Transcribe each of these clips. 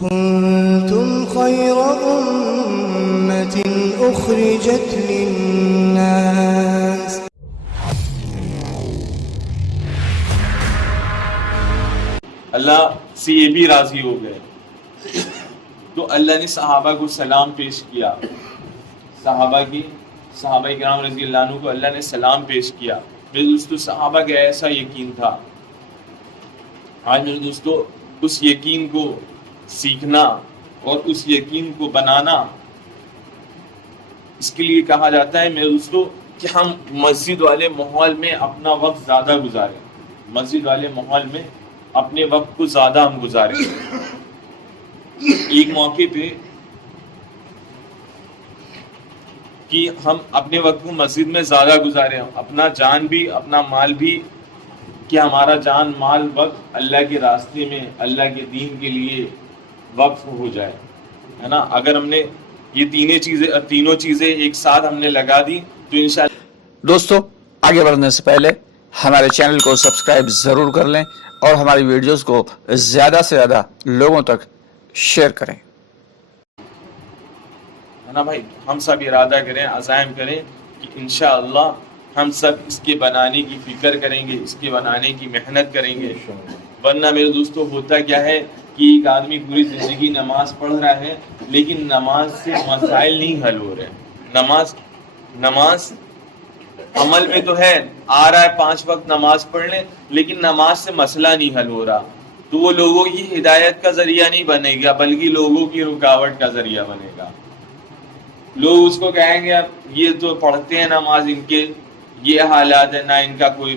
كنتم خير أمة أخرجت للناس اللہ سے یہ بھی راضی ہو گئے تو اللہ نے صحابہ کو سلام پیش کیا، صحابہ کرام رضی اللہ عنہ کو اللہ نے سلام پیش کیا۔ میرے دوستو صحابہ کا ایسا یقین تھا، آج میرے دوستو اس یقین کو سیکھنا اور اس یقین کو بنانا، اس کے لیے کہا جاتا ہے میرے دوستو کہ ہم مسجد والے ماحول میں اپنا وقت زیادہ گزاریں، مسجد والے ماحول میں اپنے وقت کو زیادہ ہم گزاریں۔ ایک موقع پہ کہ ہم اپنے وقت کو مسجد میں زیادہ گزاریں، اپنا جان بھی اپنا مال بھی، کہ ہمارا جان مال وقت اللہ کے راستے میں اللہ کے دین کے لیے وقف ہو جائے، ہے نا۔ اگر ہم نے یہ تینوں چیزیں ایک ساتھ ہم نے لگا دی تو انشاءاللہ۔ دوستو آگے بڑھنے سے پہلے ہمارے چینل کو سبسکرائب ضرور کر لیں اور ہماری ویڈیوز کو زیادہ سے زیادہ لوگوں تک شیئر کریں، ہے نا بھائی۔ ہم سب ارادہ کریں، عزائم کریں کہ انشاءاللہ ہم سب اس کے بنانے کی فکر کریں گے، اس کے بنانے کی محنت کریں گے۔ ورنہ میرے دوستو ہوتا کیا ہے کہ ایک آدمی پوری زندگی نماز پڑھ رہا ہے لیکن نماز سے مسائل نہیں حل ہو رہے۔ نماز عمل میں تو ہے، آ رہا ہے 5 وقت نماز پڑھ لیں لیکن نماز سے مسئلہ نہیں حل ہو رہا، تو وہ لوگوں کی ہدایت کا ذریعہ نہیں بنے گا بلکہ لوگوں کی رکاوٹ کا ذریعہ بنے گا۔ لوگ اس کو کہیں گے اب یہ تو پڑھتے ہیں نماز، ان کے یہ حالات ہے، نہ ان کا کوئی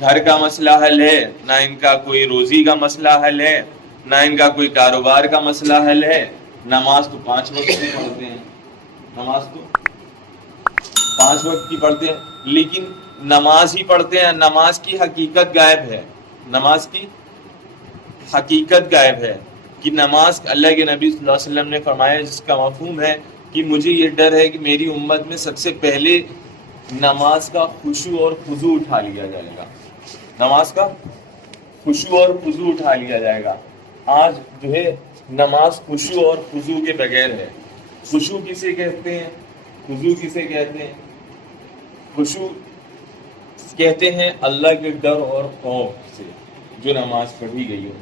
گھر کا مسئلہ حل ہے، نہ ان کا کوئی روزی کا مسئلہ حل ہے، نہ ان کا کوئی کاروبار کا مسئلہ حل ہے۔ نماز تو 5 وقت کی پڑھتے ہیں، نماز تو 5 وقت کی پڑھتے ہیں لیکن نماز ہی پڑھتے ہیں، نماز کی حقیقت غائب ہے، نماز کی حقیقت غائب ہے۔ کہ نماز اللہ کے نبی صلی اللہ علیہ وسلم نے فرمایا، جس کا مفہوم ہے کہ مجھے یہ ڈر ہے کہ میری امت میں سب سے پہلے نماز کا خشوع اور خضوع اٹھا لیا جائے گا، نماز کا خشوع اور خضوع اٹھا لیا جائے گا۔ آج جو ہے نماز خشوع اور خضوع کے بغیر ہے۔ خشوع کسے کہتے ہیں، خضوع کسے کہتے ہیں؟ خشوع کہتے ہیں اللہ کے ڈر اور خوف سے جو نماز پڑھی گئی ہو،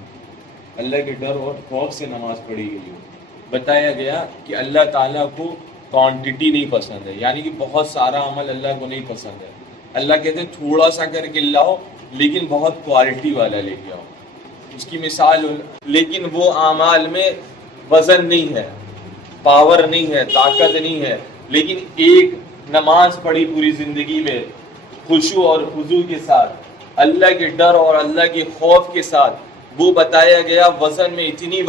اللہ کے ڈر اور خوف سے نماز پڑھی گئی ہو۔ بتایا گیا کہ اللہ تعالیٰ کو کوانٹٹی نہیں پسند ہے، یعنی کہ بہت سارا عمل اللہ کو نہیں پسند ہے۔ اللہ کہتے ہیں تھوڑا سا کر کے لاؤ لیکن بہت کوالٹی والا لے کے آؤ۔ اس کی مثال، لیکن وہ اعمال میں وزن نہیں ہے، پاور نہیں ہے، طاقت نہیں ہے، لیکن ایک نماز پڑھی پوری زندگی میں خشوع اور خضوع کے ساتھ، اللہ کے ڈر اور اللہ کے خوف کے ساتھ، وہ بتایا گیا وزن میں اتنی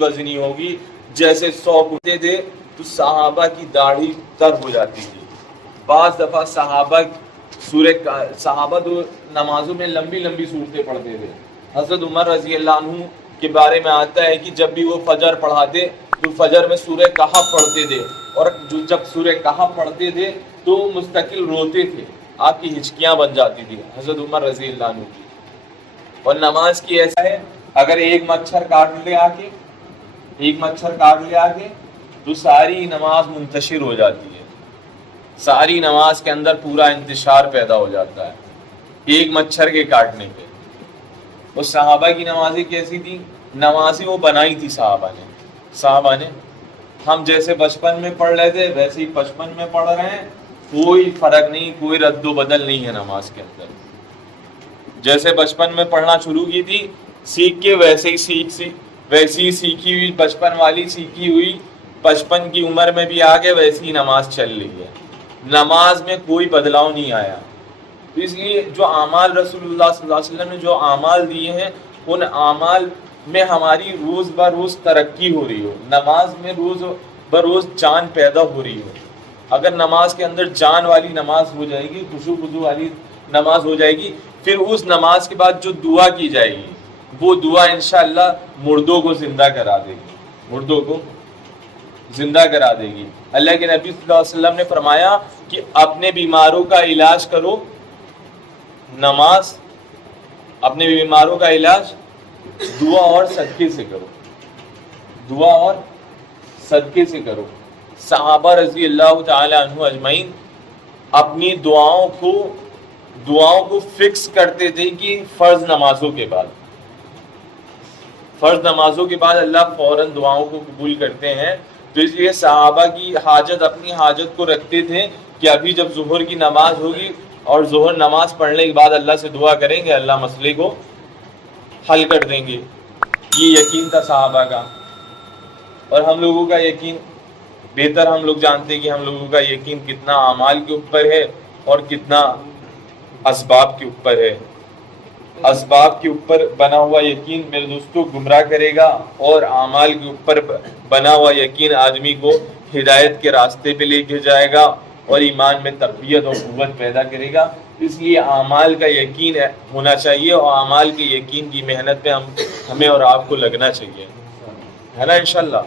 وزنی ہوگی جیسے 100 اٹھتے تھے تو صحابہ کی داڑھی تر ہو جاتی تھی۔ بعض دفعہ صحابہ تو نمازوں میں لمبی صورتیں پڑھتے تھے۔ حضرت عمر رضی اللہ عنہ کے بارے میں آتا ہے کہ جب بھی وہ فجر پڑھاتے تو فجر میں سورہ کہف پڑھتے تھے، اور جب سورہ کہف پڑھتے تھے تو مستقل روتے تھے، آپ کی ہچکیاں بن جاتی تھی حضرت عمر رضی اللہ عنہ کی۔ اور نماز کی ایسا ہے، اگر ایک مچھر کاٹ لے آ کے تو ساری نماز منتشر ہو جاتی ہے، ساری نماز کے اندر پورا انتشار پیدا ہو جاتا ہے ایک مچھر کے کاٹنے پہ۔ اور صحابہ کی نمازیں کیسی تھی؟ نمازیں وہ بنائی تھی صحابہ نے۔ ہم جیسے بچپن میں پڑھ رہے تھے ویسے ہی 55 میں پڑھ رہے ہیں، کوئی فرق نہیں، کوئی رد و بدل نہیں ہے نماز کے اندر۔ جیسے بچپن میں پڑھنا شروع کی تھی سیکھ کے، ویسے ہی سیکھی ہوئی بچپن والی سیکھی ہوئی 55 کی عمر میں بھی آگے ویسی ہی نماز چل رہی ہے، نماز میں کوئی بدلاؤ نہیں آیا۔ اس لیے جو اعمال رسول اللہ صلی اللہ علیہ وسلم نے جو اعمال دیے ہیں، ان اعمال میں ہماری روز بروز ترقی ہو رہی ہو، نماز میں روز بروز جان پیدا ہو رہی ہو۔ اگر نماز کے اندر جان والی نماز ہو جائے گی، خشوع خضوع والی نماز ہو جائے گی، پھر اس نماز کے بعد جو دعا کی جائے گی وہ دعا انشاءاللہ مردوں کو زندہ کرا دے گی، اللہ کے نبی صلی اللہ علیہ وسلم نے فرمایا کہ اپنے بیماروں کا علاج کرو نماز، اپنے بیماروں کا علاج دعا اور صدقے سے کرو۔ دعا اور صدقے سے کرو. صحابہ رضی اللہ تعالی عنہ اجمعین اپنی دعاؤں کو فکس کرتے تھے کہ فرض نمازوں کے بعد اللہ فوراً دعاؤں کو قبول کرتے ہیں. تو اس لیے صحابہ کی اپنی حاجت کو رکھتے تھے کہ ابھی جب ظہر کی نماز ہوگی اور ظہر نماز پڑھنے کے بعد اللہ سے دعا کریں گے, اللہ مسئلے کو حل کر دیں گے. یہ یقین تھا صحابہ کا. اور ہم لوگوں کا یقین بہتر ہم لوگ جانتے ہیں کہ ہم لوگوں کا یقین کتنا اعمال کے اوپر ہے اور کتنا اسباب کے اوپر ہے. اسباب کے اوپر بنا ہوا یقین میرے دوستوں گمراہ کرے گا, اور اعمال کے اوپر بنا ہوا یقین آدمی کو ہدایت کے راستے پہ لے کے جائے گا اور ایمان میں تقویت اور قوت پیدا کرے گا. اس لیے اعمال کا یقین ہونا چاہیے, اور اعمال کے یقین کی محنت پہ ہمیں اور آپ کو لگنا چاہیے, ہے نا انشاءاللہ.